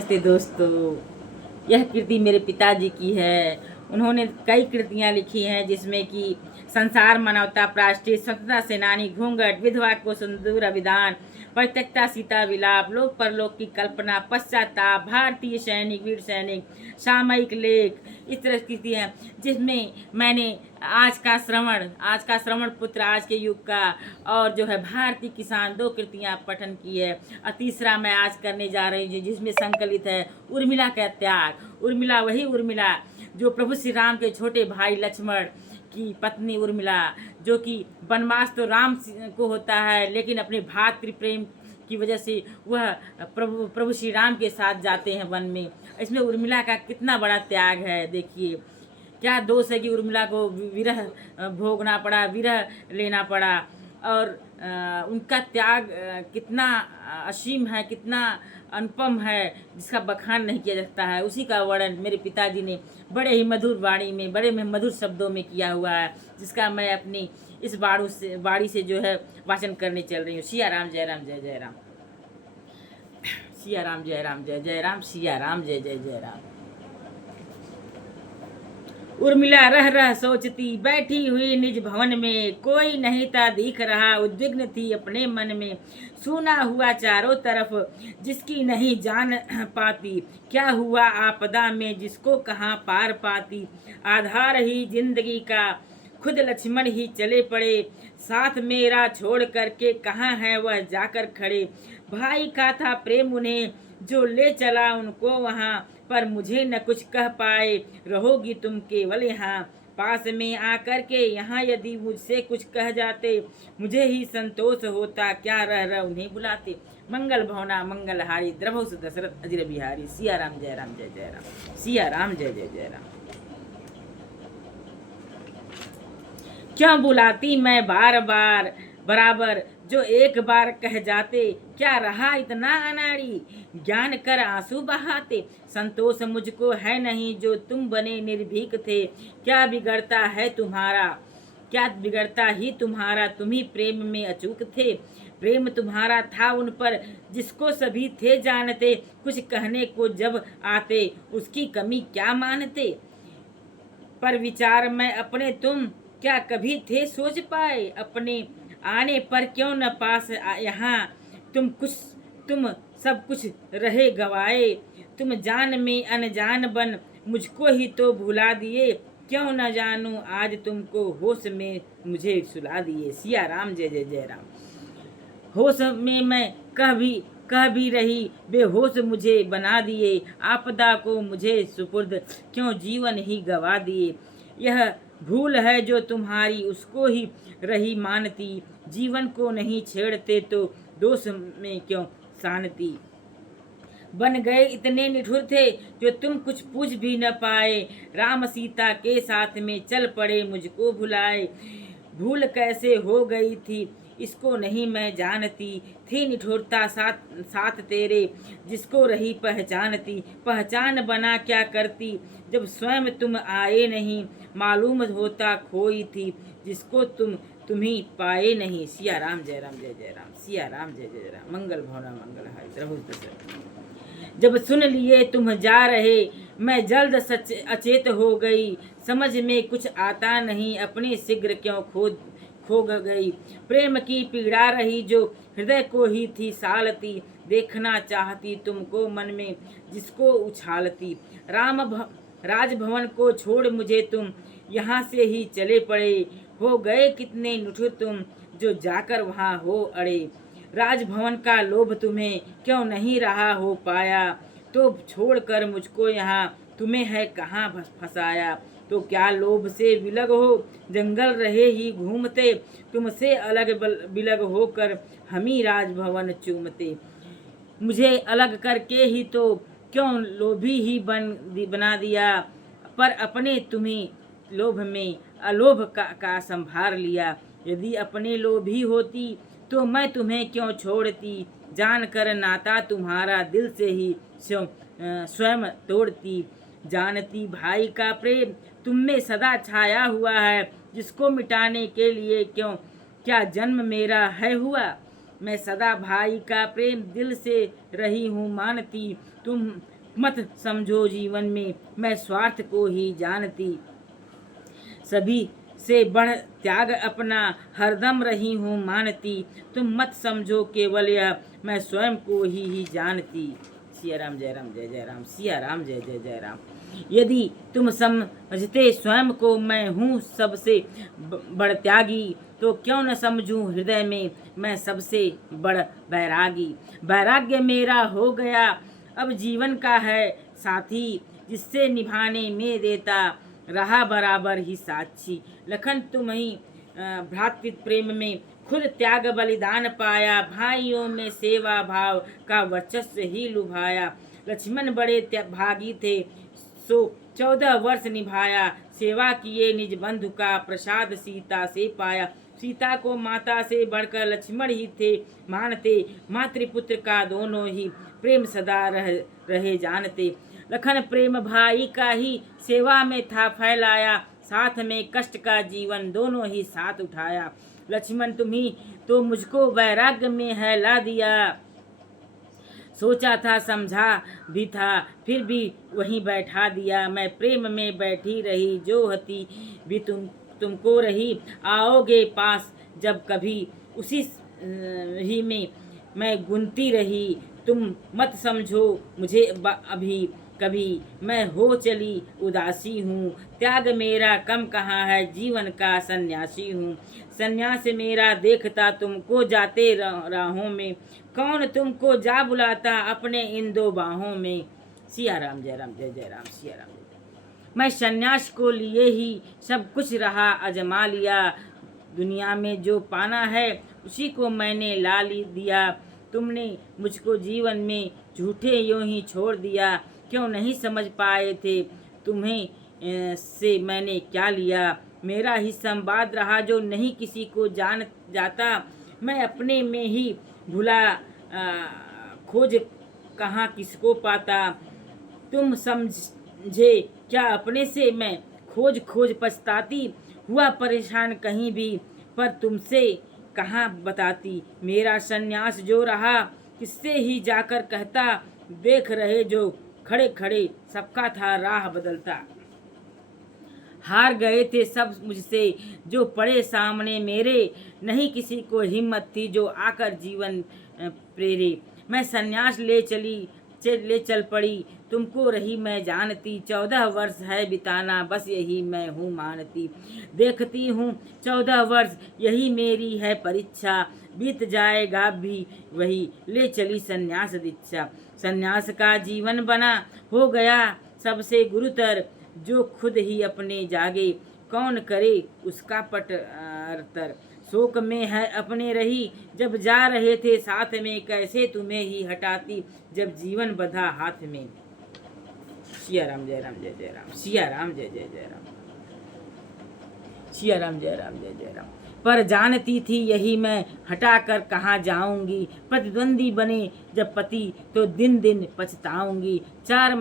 नमस्ते दोस्तों, यह कृति मेरे पिताजी की है। उन्होंने कई कृतियाँ लिखी हैं जिसमें कि संसार, मानवता, राष्ट्रीय स्वतंत्रता सेनानी, घूंघट, विधवा को सिंदूर अभिदान, परित्यक्ता सीता विलाप, लोक परलोक की कल्पना, पश्चाताप, भारतीय सैनिक, वीर सैनिक, सामयिक लेख, इस तरह की कृति हैं जिसमें मैंने आज का श्रवण पुत्र, आज के युग का और जो है भारतीय किसान, दो कृतियाँ पठन की है। और तीसरा मैं आज करने जा रही हूँ जिसमें संकलित है उर्मिला का त्याग। उर्मिला वही उर्मिला जो प्रभु श्री राम के छोटे भाई लक्ष्मण की पत्नी उर्मिला, जो कि वनवास तो राम को होता है लेकिन अपने भातृ प्रेम की वजह से वह प्रभु श्री राम के साथ जाते हैं वन में। इसमें उर्मिला का कितना बड़ा त्याग है, देखिए क्या दोष है कि उर्मिला को विरह भोगना पड़ा, विरह लेना पड़ा। और उनका त्याग कितना असीम है, कितना अनुपम है, जिसका बखान नहीं किया जाता है। उसी का वर्णन मेरे पिताजी ने बड़े ही मधुर वाणी में, बड़े मधुर शब्दों में किया हुआ है, जिसका मैं अपनी इस वाणी से जो है वाचन करने चल रही हूँ। सिया राम जय राम जय जय राम, सिया राम जय राम जय जय राम, सिया राम जय जय जय राम। उर्मिला रह रह सोचती बैठी हुई निज भवन में, कोई नहीं था दिख रहा, उद्विग्न थी अपने मन में। सुना हुआ चारों तरफ जिसकी नहीं जान पाती, क्या हुआ आपदा में जिसको कहाँ पार पाती। आधार ही जिंदगी का खुद लक्ष्मण ही चले पड़े, साथ मेरा छोड़ करके कहाँ है वह जाकर खड़े। भाई का था प्रेम उन्हें जो ले चला उनको वहाँ, पर मुझे न कुछ कह पाए, रहोगी तुम केवल यहाँ। पास में आकर के यहाँ यदि मुझसे कुछ कह जाते, मुझे ही संतोष होता, क्या रह रह उन्हें बुलाते। मंगल भवना मंगलहारी, द्रभो दशरथ अजिर बिहारी। सिया राम जय राम जय जय राम, सिया राम जय जय जय राम। क्यों बुलाती मैं बार बार बराबर, जो एक बार कह जाते, क्या रहा इतना अनाड़ी, ज्ञान कर आंसू बहाते। संतोष मुझको है नहीं जो तुम बने निर्भीक थे, क्या बिगड़ता है तुम्हारा, क्या बिगड़ता ही तुम्हारा, तुम ही प्रेम में अचूक थे। प्रेम तुम्हारा था उन पर जिसको सभी थे जानते, कुछ कहने को जब आते उसकी कमी क्या मानते। पर विचार में अपने तुम क्या कभी थे सोच पाए, अपने आने पर क्यों न पास यहाँ। तुम सब कुछ रहे गवाए, तुम जान में अनजान बन मुझको ही तो भुला दिए। क्यों न जानूं आज तुमको होश में मुझे सुला दिए। सिया राम जय जय जय राम। होश में मैं कह भी रही, बेहोश मुझे बना दिए। आपदा को मुझे सुपुर्द क्यों जीवन ही गवा दिए। यह भूल है जो तुम्हारी उसको ही रही मानती, जीवन को नहीं छेड़ते तो दोष में क्यों शांति। बन गए इतने निठुर थे जो तुम कुछ पूछ भी न पाए, राम सीता के साथ में चल पड़े मुझको भुलाए। भूल कैसे हो गई थी इसको नहीं मैं जानती, थी निठुरता साथ तेरे जिसको रही पहचानती। पहचान बना क्या करती जब स्वयं तुम आए नहीं, मालूम होता खोई थी जिसको तुम ही पाए नहीं। सिया राम जय राम जय जय राम, सिया राम जय जय राम। मंगल भवना मंगल हारी, प्रभु दशरथ। जब सुन लिए तुम जा रहे, मैं जल्द अचेत हो गई, समझ में कुछ आता नहीं, अपने शीघ्र क्यों खो गई। प्रेम की पीड़ा रही जो हृदय को ही थी सालती, देखना चाहती तुमको मन में जिसको उछालती। राजभवन को छोड़ मुझे तुम यहाँ से ही चले पड़े, हो गए कितने निठुर तुम जो जाकर वहाँ हो अड़े। राजभवन का लोभ तुम्हें क्यों नहीं रहा हो पाया, तो छोड़कर मुझको यहाँ तुम्हें है कहाँ फंसाया। तो क्या लोभ से विलग हो जंगल रहे ही घूमते, तुमसे अलग बिलग होकर हम ही राजभवन चूमते। मुझे अलग करके ही तो क्यों लोभी ही बना दिया, पर अपने तुम्हें लोभ में अलोभ का संभार लिया। यदि अपने लोभी होती तो मैं तुम्हें क्यों छोड़ती, जान कर नाता तुम्हारा दिल से ही स्वयं तोड़ती। जानती भाई का प्रेम तुम में सदा छाया हुआ है, जिसको मिटाने के लिए क्यों क्या जन्म मेरा है हुआ। मैं सदा भाई का प्रेम दिल से रही हूँ मानती, तुम मत समझो जीवन में मैं स्वार्थ को ही जानती, सभी से बढ़ त्याग अपना हरदम रही हूँ मानती। तुम मत समझो केवल यह मैं स्वयं को ही जानती। सिया राम जय राम जय जय राम, सिया राम जय जय जय राम। यदि तुम समझते स्वयं को मैं हूँ सबसे बड़ त्यागी, तो क्यों न समझूं हृदय में मैं सबसे बड़ बैरागी। वैराग्य मेरा हो गया अब जीवन का है साथी, जिससे निभाने में देता रहा बराबर ही साक्षी। लखन तुम ही भ्रातृत्व प्रेम में खुद त्याग बलिदान पाया, भाइयों में सेवा भाव का वर्चस्व ही लुभाया। लक्ष्मण बड़े भागी थे सो 14 वर्ष निभाया, सेवा किए निज बंधु का प्रसाद सीता से पाया। सीता को माता से बढ़कर लक्ष्मण ही थे मानते, मातृपुत्र का दोनों ही प्रेम सदा रहे जानते। लखन प्रेम भाई का ही सेवा में था फैलाया, साथ में कष्ट का जीवन दोनों ही साथ उठाया। लक्ष्मण तुम्ही तो मुझको वैराग्य में है ला दिया, सोचा था समझा भी था फिर भी वहीं बैठा दिया। मैं प्रेम में बैठी रही जो हती भी तुमको रही, आओगे पास जब कभी उसी ही में मैं गुनती रही। तुम मत समझो मुझे अभी कभी मैं हो चली उदासी हूँ, त्याग मेरा कम कहाँ है जीवन का सन्यासी हूँ। सन्यास मेरा देखता तुमको जाते राहों में, कौन तुमको जा बुलाता अपने इन दो बाहों में। सिया राम जय राम जय जय राम, सिया राम जय। मैं सन्यास को लिए ही सब कुछ रहा अजमा लिया, दुनिया में जो पाना है उसी को मैंने ला दिया। तुमने मुझको जीवन में झूठे यूं ही छोड़ दिया, क्यों नहीं समझ पाए थे तुम्हें से मैंने क्या लिया। मेरा ही संवाद रहा जो नहीं किसी को जान जाता, मैं अपने में ही भुला खोज कहाँ किसको पाता। तुम समझे क्या अपने से मैं खोज खोज पछताती, हुआ परेशान कहीं भी पर तुमसे कहाँ बताती। मेरा सन्यास जो रहा किससे ही जाकर कहता, देख रहे जो खड़े खड़े सबका था राह बदलता। हार गए थे सब मुझसे जो पड़े सामने मेरे, नहीं किसी को हिम्मत थी जो आकर जीवन प्रेरे। मैं सन्यास ले चल पड़ी तुमको रही मैं जानती, 14 वर्ष है बिताना बस यही मैं हूँ मानती। देखती हूँ 14 वर्ष यही मेरी है परीक्षा, बीत जाएगा भी वही ले चली सन्यास दीक्षा। सन्यास का जीवन बना हो गया सबसे गुरुतर, जो खुद ही अपने जागे कौन करे उसका पटर। शोक में है अपने रही जब जा रहे थे साथ में, कैसे तुम्हें ही हटाती जब जीवन बंधा हाथ में। सिया राम जय राम जय जय राम, सिया राम जय जय जय राम, सिया राम जय राम जय जय राम। पर जानती थी यही मैं हटाकर कहाँ जाऊंगी, प्रतिद्वंदी बने जब पति तो दिन दिन पछताऊंगी। 4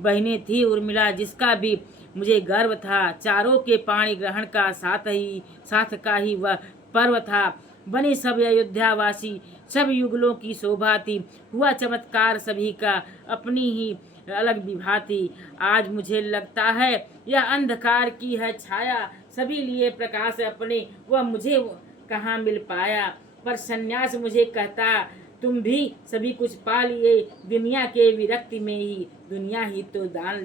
बहनें थी उर्मिला जिसका भी मुझे गर्व था, चारों के पाणी ग्रहण का साथ का ही वह पर्व था। बनी सब अयोध्यावासी सब युगलों की शोभा थी, हुआ चमत्कार सभी का अपनी ही अलग विभा थी। आज मुझे लगता है यह अंधकार की है छाया, सभी लिए प्रकाश अपने वह मुझे कहाँ मिल पाया। पर सन्यास मुझे कहता तुम भी सभी कुछ पा लिए, दुनिया के विरक्ति में ही दुनिया ही तो दान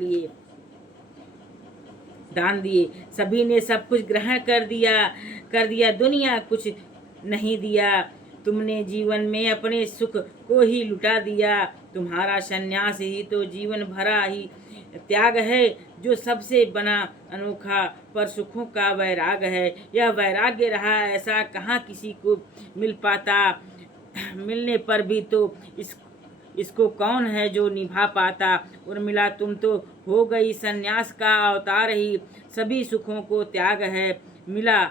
दिए। सभी ने सब कुछ ग्रहण कर दिया दुनिया कुछ नहीं दिया। तुमने जीवन में अपने सुख को ही लुटा दिया, तुम्हारा सन्यास ही तो जीवन भरा ही त्याग है, जो सबसे बना अनोखा पर सुखों का वैराग है। यह वैराग्य रहा ऐसा कहाँ किसी को मिल पाता, मिलने पर भी तो इसको कौन है जो निभा पाता। उर्मिला तुम तो हो गई सन्यास का अवतार ही, सभी सुखों को त्याग है मिला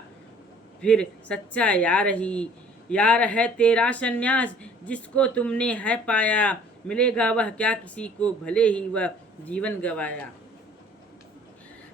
फिर सच्चा यार है तेरा सन्यास, जिसको तुमने है पाया, मिलेगा वह क्या किसी को भले ही वह जीवन गवाया।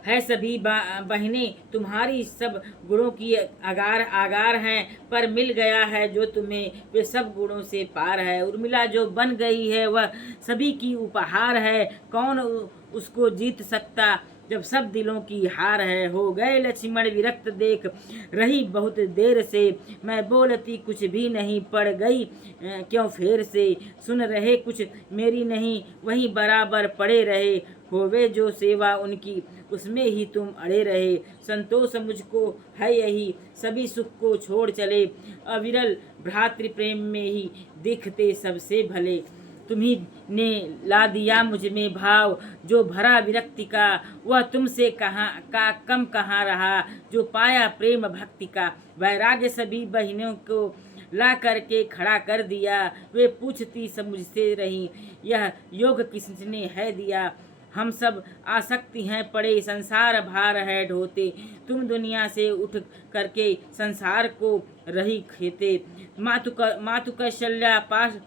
है सभी बहनें तुम्हारी सब गुणों की आगार आगार हैं, पर मिल गया है जो तुम्हें वे सब गुणों से पार है। उर्मिला जो बन गई है वह सभी की उपहार है, कौन उसको जीत सकता जब सब दिलों की हार है। हो गए लक्ष्मण विरक्त देख रही बहुत देर से, मैं बोलती कुछ भी नहीं, पड़ गई क्यों फेर से। सुन रहे कुछ मेरी नहीं, वहीं बराबर पड़े रहे, होवे जो सेवा उनकी उसमें ही तुम अड़े रहे। संतोष मुझको है यही, सभी सुख को छोड़ चले, अविरल भ्रातृ प्रेम में ही दिखते सबसे भले। तुम्ही ने ला दिया मुझ में भाव जो भरा विरक्ति का, वह तुमसे कम कहाँ रहा जो पाया प्रेम भक्ति का। वैराग्य सभी बहनों को ला करके खड़ा कर दिया, वे पूछती सब मुझसे रही, यह योग किसने है दिया। हम सब आसक्ति हैं पड़े, संसार भार है ढोते, तुम दुनिया से उठ करके संसार को रही खेते। मातु कौशल्या पास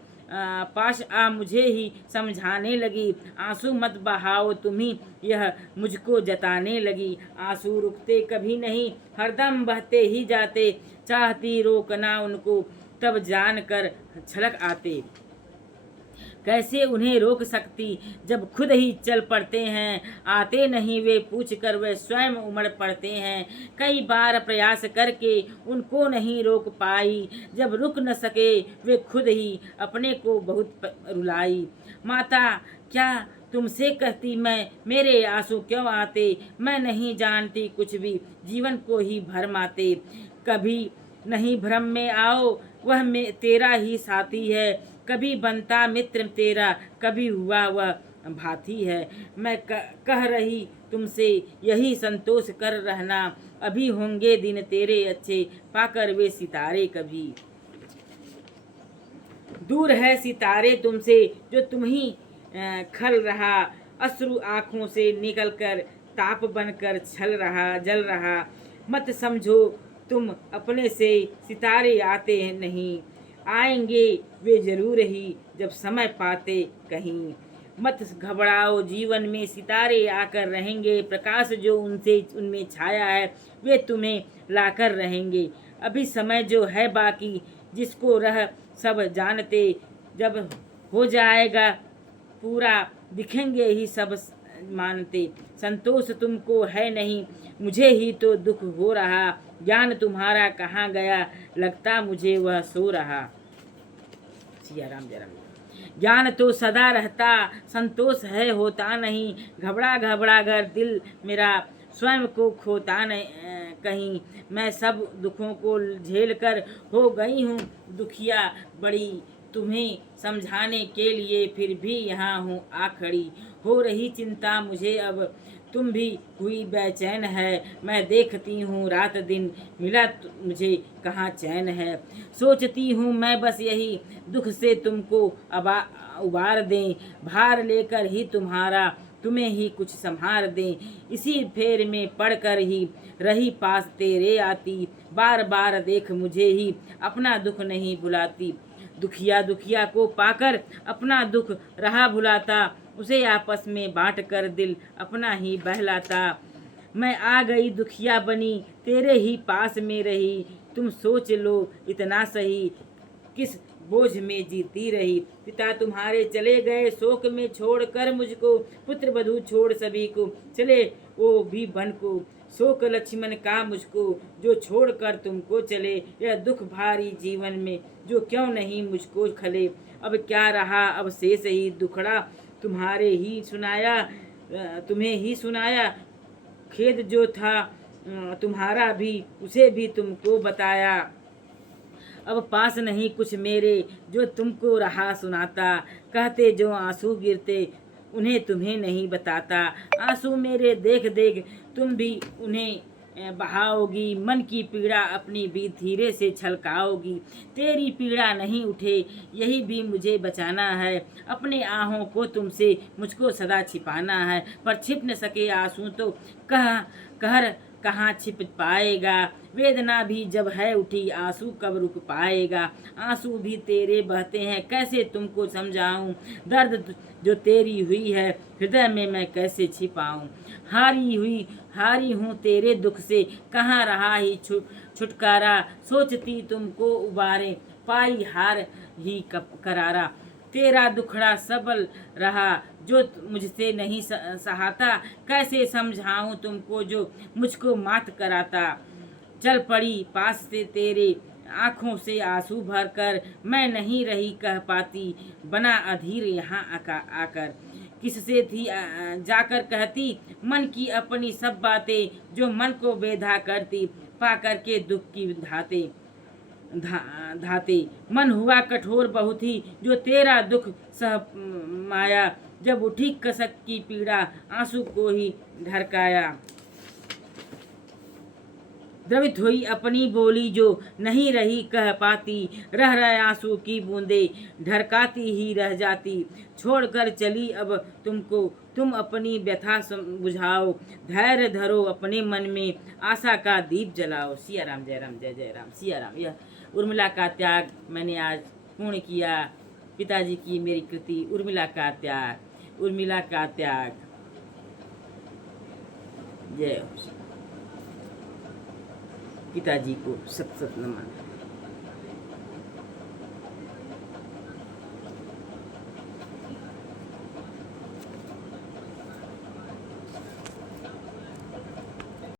आ मुझे ही समझाने लगी, आंसू मत बहाओ तुम्ही यह मुझको जताने लगी। आंसू रुकते कभी नहीं, हरदम बहते ही जाते, चाहती रोकना उनको तब जान कर छलक आते। कैसे उन्हें रोक सकती जब खुद ही चल पड़ते हैं, आते नहीं वे पूछ कर वे स्वयं उमड़ पड़ते हैं। कई बार प्रयास करके उनको नहीं रोक पाई, जब रुक न सके वे खुद ही अपने को बहुत रुलाई। माता क्या तुमसे कहती मैं, मेरे आंसू क्यों आते, मैं नहीं जानती कुछ भी, जीवन को ही भरमाते। कभी नहीं भ्रम में आओ, वह तेरा ही साथी है, कभी बनता मित्र तेरा, कभी हुआ वह भाती है। मैं कह रही तुमसे यही संतोष कर रहना, अभी होंगे दिन तेरे अच्छे, पाकर वे सितारे कभी। दूर है सितारे तुमसे जो तुम ही खल रहा, अश्रु आँखों से निकलकर ताप बनकर जल रहा। मत समझो तुम अपने से सितारे आते नहीं, आएंगे वे जरूर ही जब समय पाते कहीं। मत घबराओ जीवन में सितारे आकर रहेंगे, प्रकाश जो उनमें छाया है वे तुम्हें लाकर रहेंगे। अभी समय जो है बाकी जिसको रह सब जानते, जब हो जाएगा पूरा दिखेंगे ही सब मानते। संतोष तुमको है नहीं, मुझे ही तो दुख हो रहा, ज्ञान तुम्हारा कहाँ गया, लगता मुझे वह सो रहा। सिया राम जय राम। ज्ञान तो सदा रहता, संतोष है होता नहीं, घबरा घबरा कर दिल मेरा स्वयं को खोता नहीं कहीं। मैं सब दुखों को झेल कर हो गई हूँ दुखिया बड़ी, तुम्हें समझाने के लिए फिर भी यहाँ हूँ आ खड़ी। हो रही चिंता मुझे अब, तुम भी हुई बेचैन है, मैं देखती हूँ रात दिन मिला मुझे कहाँ चैन है। सोचती हूँ मैं बस यही दुख से तुमको उबार दें, भार लेकर ही तुम्हें ही कुछ संभार दें। इसी फेर में पड़कर ही रही पास तेरे आती, बार बार देख मुझे ही अपना दुख नहीं भुलाती। दुखिया को पाकर अपना दुख रहा भुलाता, उसे आपस में बांट कर दिल अपना ही बहलाता। मैं आ गई दुखिया बनी तेरे ही पास में रही, तुम सोच लो इतना सही किस बोझ में जीती रही। पिता तुम्हारे चले गए शोक में छोड़ कर मुझको, पुत्र बधू छोड़ सभी को चले वो भी बन को। शोक लक्ष्मण का मुझको जो छोड़ कर तुमको चले, यह दुख भारी जीवन में जो क्यों नहीं मुझको खले। अब क्या रहा अब शेष ही दुखड़ा तुम्हें ही सुनाया, खेद जो था तुम्हारा भी उसे भी तुमको बताया। अब पास नहीं कुछ मेरे जो तुमको रहा सुनाता, कहते जो आंसू गिरते उन्हें तुम्हें नहीं बताता। आंसू मेरे देख देख तुम भी उन्हें बहाओगी, मन की पीड़ा अपनी भी धीरे से छलकाओगी। तेरी पीड़ा नहीं उठे यही भी मुझे बचाना है, अपने आहों को तुमसे मुझको सदा छिपाना है। पर छिप न सके आंसू तो कहाँ छिप पाएगा। वेदना भी जब है उठी आंसू कब रुक पाएगा। आंसू भी तेरे बहते हैं कैसे तुमको समझाऊं। दर्द जो तेरी हुई है हृदय में मैं कैसे छिपाऊं। हारी हूँ तेरे दुख से कहाँ रहा ही छुटकारा। सोचती तुमको उबारे पाई हार ही करारा। तेरा दुखड़ा सबल रहा जो मुझसे नहीं सहाता। कैसे समझाऊं तुमको जो मुझको मात कराता। चल पड़ी पास से तेरे आँखों से आंसू भर कर। मैं नहीं रही कह पाती बना अधीर यहाँ आकर। किससे थी जाकर कहती मन की अपनी सब बातें जो मन को बेधा करती। पा करके दुख की धाते मन हुआ कठोर बहुत ही जो तेरा दुख सह माया। जब उठी कसक की पीड़ा आंसू को ही ढरकाया। द्रवित हुई अपनी बोली जो नहीं रही कह पाती। रह रहे आंसू की बूंदे ढरकाती ही रह जाती। छोड़कर चली अब तुमको तुम अपनी व्यथा बुझाओ। धैर्य धरो अपने मन में आशा का दीप जलाओ। सिया राम जय राम जय जय राम सिया राम। यह उर्मिला का त्याग मैंने आज पूर्ण किया। पिताजी की मेरी कृति उर्मिला का त्याग। उर्मिला का त्याग। जय हो। पिताजी को सत सत नमन।